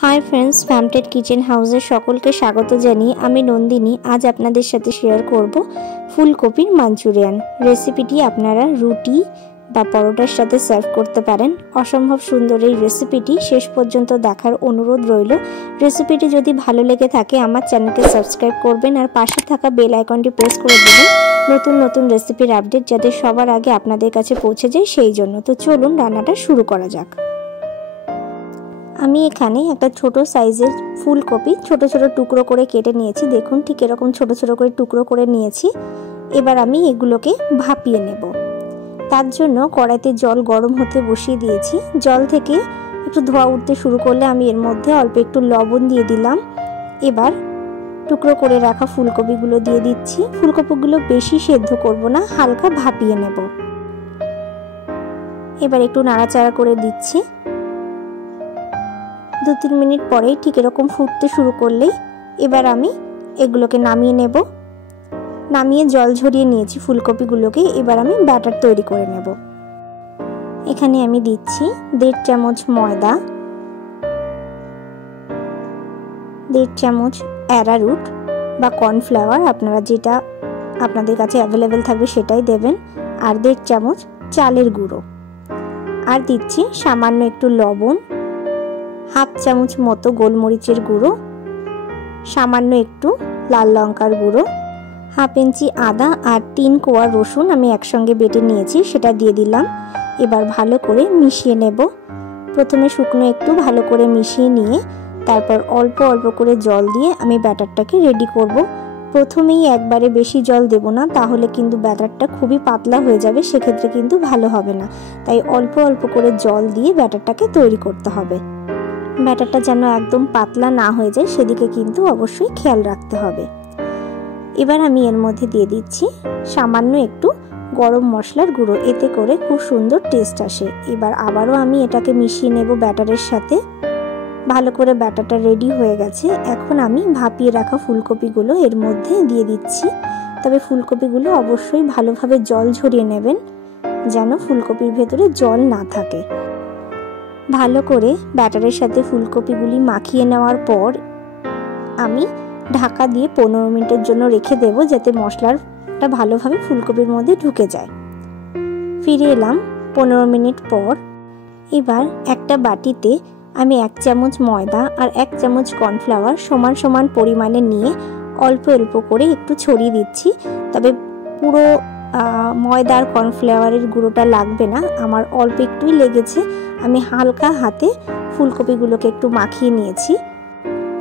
Hi friends, फैमटेड kitchen हाउसे सकलके स्वागत जानिए आमी नंदिनी। आज आपनादेर साथे शेयर करब फुलकपिर मांचुरियान रेसिपिटी। आपनारा रुटी बा परोटार साथे सार्व करते पारेन। असम्भव सुंदर এই রেসিপিটি शेष पर्यन्त देखार अनुरोध रइल। रेसिपिटी यदि भालो लेगे थाके आमार चैनलके सबस्क्राइब करबेन और पाशे थाका बेल आइकनटी प्रेस करे दिबेन नतून नतून रेसिपिर आपडेट जाते सबार आगे आपनादेर काछे पौঁছে যায় সেই জন্য। तो चलुन रान्नाटा शुरू करा जाक। আমি এখানে একটা ছোট সাইজের ফুলকপি ছোট ছোট টুকরো করে কেটে নিয়েছি। দেখুন ঠিক এরকম ছোট ছোট করে টুকরো করে নিয়েছি। এবার আমি এগুলোকে ভাপিয়ে নেব। তার জন্য কড়াইতে জল গরম হতে বসিয়ে দিয়েছি। জল থেকে একটু ধোঁয়া উঠতে শুরু করলে আমি এর মধ্যে অল্প একটু লবণ দিয়ে দিলাম। এবার টুকরো করে রাখা ফুলকপিগুলো দিয়ে দিচ্ছি। ফুলকপিগুলো বেশি সেদ্ধ করব না, হালকা ভাপিয়ে নেব। এবার একটু নাড়াচাড়া করে দিচ্ছি। 2-3 মিনিট পরেই ঠিক এরকম ফুটতে শুরু করলেই এবার আমি এগুলোকে নামিয়ে নেব। নামিয়ে জল ঝরিয়ে নিয়েছি ফুলকপিগুলোকে। এবার আমি ব্যাটার তৈরি করে নেব। এখানে আমি দিচ্ছি 1.5 চামচ ময়দা, 1.5 চামচ অ্যারারুট বা কর্নফ্লাওয়ার, আপনারা যেটা আপনাদের কাছে অ্যাভেলেবেল থাকবে সেটাই দেবেন, আর 1.5 চামচ চালের গুঁড়ো, আর দিচ্ছি সামান্য একটু লবণ, हाफ चामच मतो गोलमरिचेर गुड़ो, सामान्य एकटू लाल लंकार गुड़ो, हाफ इंची आदा और 3 कोয়া रसुन आमी एकसंगे बेटे निয়েছি সেটা দিয়ে দিলাম। এবার ভালো করে মিশিয়ে নেব। প্রথমে শুকনো একটু ভালো করে মিশিয়ে নিয়ে তারপর অল্প অল্প করে জল দিয়ে আমি ব্যাটারটাকে রেডি করব। প্রথমেই একবারে বেশি জল দেব না, তাহলে কিন্তু ব্যাটারটা খুবই পাতলা হয়ে যাবে, সেক্ষেত্রে কিন্তু ভালো হবে না। তাই অল্প অল্প করে জল দিয়ে ব্যাটারটাকে তৈরি করতে হবে। ব্যাটারটা যেন একদম পাতলা না হয়ে যায় সেদিকে কিন্তু অবশ্যই খেয়াল রাখতে হবে। এবার আমি এর মধ্যে দিয়ে দিচ্ছি সামান্য একটু গরম মশলার গুঁড়ো, এতে করে খুব সুন্দর টেস্ট আসে। এবার আবারও আমি এটাকে মিশিয়ে নেব ব্যাটারের সাথে। ভালো করে ব্যাটারটা রেডি হয়ে গেছে। এখন আমি ভাপিয়ে রাখা ফুলকপিগুলো এর মধ্যে দিয়ে দিচ্ছি। তবে ফুলকপিগুলো অবশ্যই ভালোভাবে জল ঝরিয়ে নেবেন, যেন ফুলকপির ভেতরে জল না থাকে। ভালো করে ব্যাটারের সাথে ফুলকপিগুলি মাখিয়ে নেওয়ার পর আমি ঢাকা দিয়ে 15 মিনিটের জন্য রেখে দেব, যাতে মশলাটা ভালোভাবে ফুলকপির মধ্যে ঢুকে যায়। ফিরে এলাম 15 মিনিট পর। এবার একটা বাটিতে আমি 1 চামচ ময়দা আর 1 চামচ কর্নফ্লাওয়ার সমান সমান পরিমাণে নিয়ে অল্প অল্প করে একটু ছড়িয়ে দিচ্ছি। তবে পুরো ময়দা আর কর্নফ্লাওয়ারের গুঁড়োটা লাগবে না, আমার অল্প একটুই লেগেছে। আমি হালকা হাতে ফুলকপিগুলোকে একটু মাখিয়ে নিয়েছি।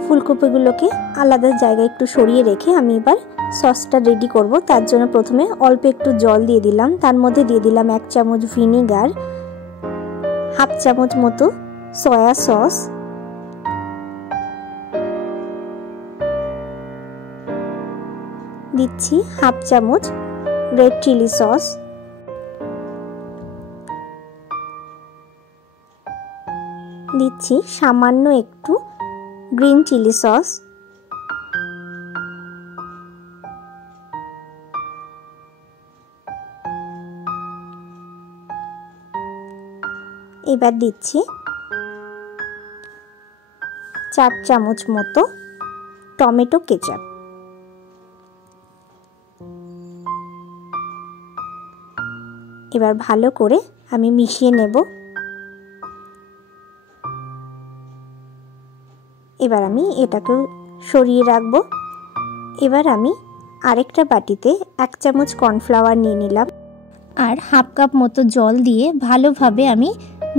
ফুলকপিগুলোকে আলাদা জায়গায় একটু সরিয়ে রেখে আমি এবার সসটা রেডি করব। তার জন্য প্রথমে অল্প একটু জল দিয়ে দিলাম, তার মধ্যে দিয়ে দিলাম 1 চামচ ভিনেগার, হাফ চামচ মতো সয়া সস, দিচ্ছি হাফ চামচ রেড চিলি সস, দিচ্ছি সামান্য একটু গ্রিন চিলি সস, এবার দিচ্ছি 4 চামচ মতো টমেটো কেচাপ। এবার ভালো করে আমি মিশিয়ে নেব। এবার আমি এটাকে সরিয়ে রাখব। এবার আমি আরেকটা বাটিতে 1 চামচ কর্নফ্লাওয়ার নিয়ে নিলাম আর হাফ কাপ মতো জল দিয়ে ভালোভাবে আমি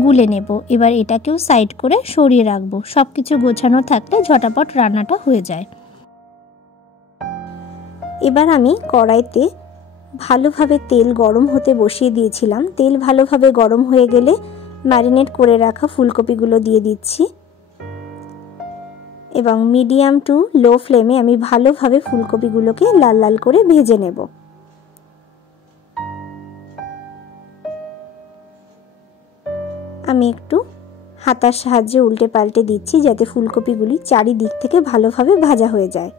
গুলে নেব। এবার এটাকেও সাইড করে সরিয়ে রাখবো। সব কিছু গোছানো থাকলে ঝটাপট রান্নাটা হয়ে যায়। এবার আমি কড়াইতে ভালোভাবে তেল গরম হতে বসিয়ে দিয়েছিলাম। তেল ভালোভাবে গরম হয়ে গেলে ম্যারিনেট করে রাখা ফুলকপিগুলো দিয়ে দিচ্ছি এবং মিডিয়াম টু লো ফ্লেমে আমি ভালোভাবে ফুলকপিগুলোকে লাল লাল করে ভেজে নেব। আমি একটু হাতার সাহায্যে উল্টে পাল্টে দিচ্ছি, যাতে ফুলকপিগুলি চারিদিক থেকে ভালোভাবে ভাজা হয়ে যায়।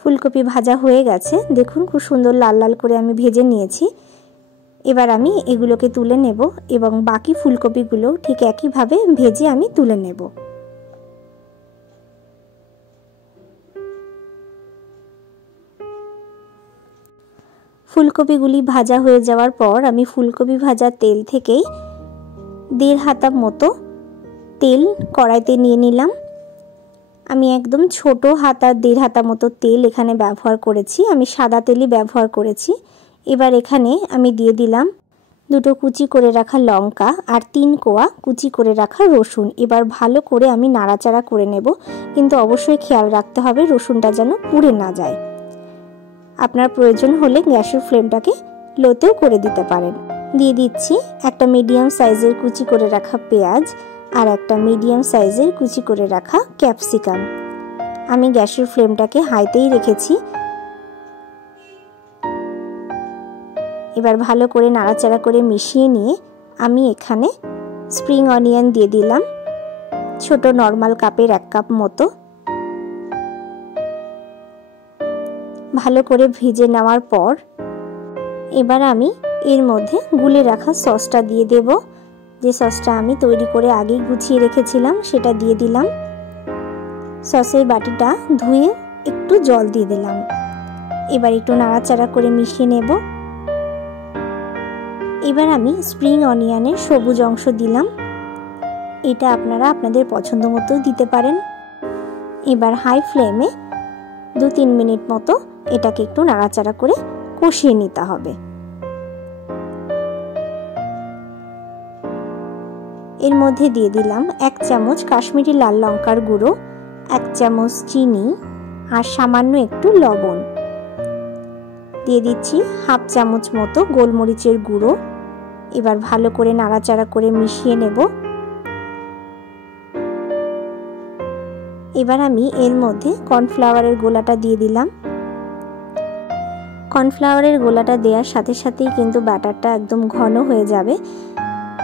ফুলকপি ভাজা হয়ে গেছে, দেখুন খুব সুন্দর লাল লাল করে আমি ভেজে নিয়েছি। এবার আমি এগুলোকে তুলে নেব এবং বাকি ফুলকপিগুলো ঠিক একইভাবে ভেজে আমি তুলে নেব। ফুলকপিগুলি ভাজা হয়ে যাওয়ার পর আমি ফুলকপি ভাজার তেল থেকেই 1.5 হাতা মতো তেল কড়াইতে নিয়ে নিলাম। আমি একদম ছোট হাতার 1.5 হাতা মতো তেল এখানে ব্যবহার করেছি, আমি সাদা তেলই ব্যবহার করেছি। এবার এখানে আমি দিয়ে দিলাম 2 কুচি করে রাখা লঙ্কা আর 3 কোয়া কুচি করে রাখা রসুন। এবার ভালো করে আমি নাড়াচাড়া করে নেব, কিন্তু অবশ্যই খেয়াল রাখতে হবে রসুনটা যেন পুড়ে না যায়। আপনার প্রয়োজন হলে গ্যাসের ফ্লেমটাকে লোতেও করে দিতে পারেন। দিয়ে দিচ্ছি একটা মিডিয়াম সাইজের কুচি করে রাখা পেঁয়াজ আর একটা মিডিয়াম সাইজের কুচি করে রাখা ক্যাপসিকাম। আমি গ্যাসের ফ্লেমটাকে হাইতেই রেখেছি। এবার ভালো করে নাড়াচাড়া করে মিশিয়ে নিয়ে আমি এখানে স্প্রিং অনিয়ন দিয়ে দিলাম, ছোট নর্মাল কাপের 1 কাপ মতো। ভালো করে ভেজে নেওয়ার পর এবার আমি এর মধ্যে গুলে রাখা সসটা দিয়ে দেব। যে সসটা আমি তৈরি করে আগেই গুছিয়ে রেখেছিলাম সেটা দিয়ে দিলাম। সসের বাটিটা ধুয়ে একটু জল দিয়ে দিলাম। এবার একটু নাড়াচাড়া করে মিশিয়ে নেব। এবার আমি স্প্রিং অনিয়নের সবুজ অংশ দিলাম, এটা আপনারা আপনাদের পছন্দ মতো দিতে পারেন। এবার হাই ফ্লেমে 2-3 মিনিট মতো এটাকে একটু নাড়াচাড়া করে কষিয়ে নিতে হবে। এর মধ্যে দিয়ে দিলাম 1 চামচ কাশ্মীরি লাল লঙ্কার গুঁড়ো, 1 চামচ চিনি আর সামান্য একটু লবণ। দিয়ে দিচ্ছি 1/2 চামচ মতো গোলমরিচের গুঁড়ো। এবার ভালো করে নাড়াচাড়া করে মিশিয়ে নেব। এবার আমি এর মধ্যে কর্নফ্লাওয়ারের গোলাটা দিয়ে দিলাম। কর্নফ্লাওয়ারের গোলাটা দেওয়ার সাথে সাথেই কিন্তু ব্যাটারটা একদম ঘন হয়ে যাবে,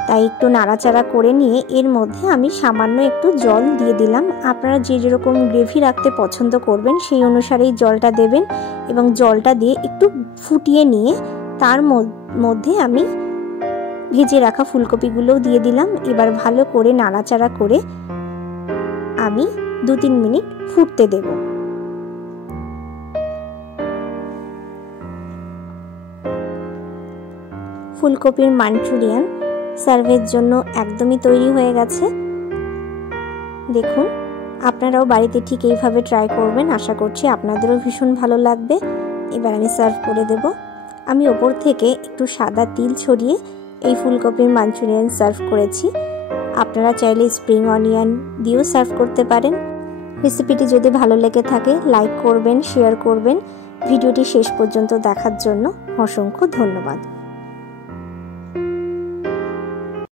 তাই একটু নাড়াচাড়া করে নিয়ে এর মধ্যে আমি সামান্য একটু জল দিয়ে দিলাম। আপনারা যে যেরকম গ্রেভি রাখতে পছন্দ করবেন সেই অনুসারেই জলটা দেবেন এবং জলটা দিয়ে একটু ফুটিয়ে নিয়ে তার মধ্যে আমি ভেজে রাখা ফুলকপিগুলোও দিয়ে দিলাম। এবার ভালো করে নাড়াচাড়া করে আমি 2-3 মিনিট ফুটতে দেব। ফুলকপির মাঞ্চুরিয়ান সার্ভের জন্য একদমই তৈরি হয়ে গেছে। দেখুন, আপনারাও বাড়িতে ঠিক এইভাবে ট্রাই করবেন, আশা করছি আপনাদেরও ভীষণ ভালো লাগবে। এবার আমি সার্ভ করে দেব। আমি ওপর থেকে একটু সাদা তিল ছড়িয়ে এই ফুলকপির মাঞ্চুরিয়ান সার্ভ করেছি। আপনারা চাইলে স্প্রিং অনিয়ন দিয়েও সার্ভ করতে পারেন। রেসিপিটি যদি ভালো লেগে থাকে লাইক করবেন, শেয়ার করবেন। ভিডিওটি শেষ পর্যন্ত দেখার জন্য অসংখ্য ধন্যবাদ।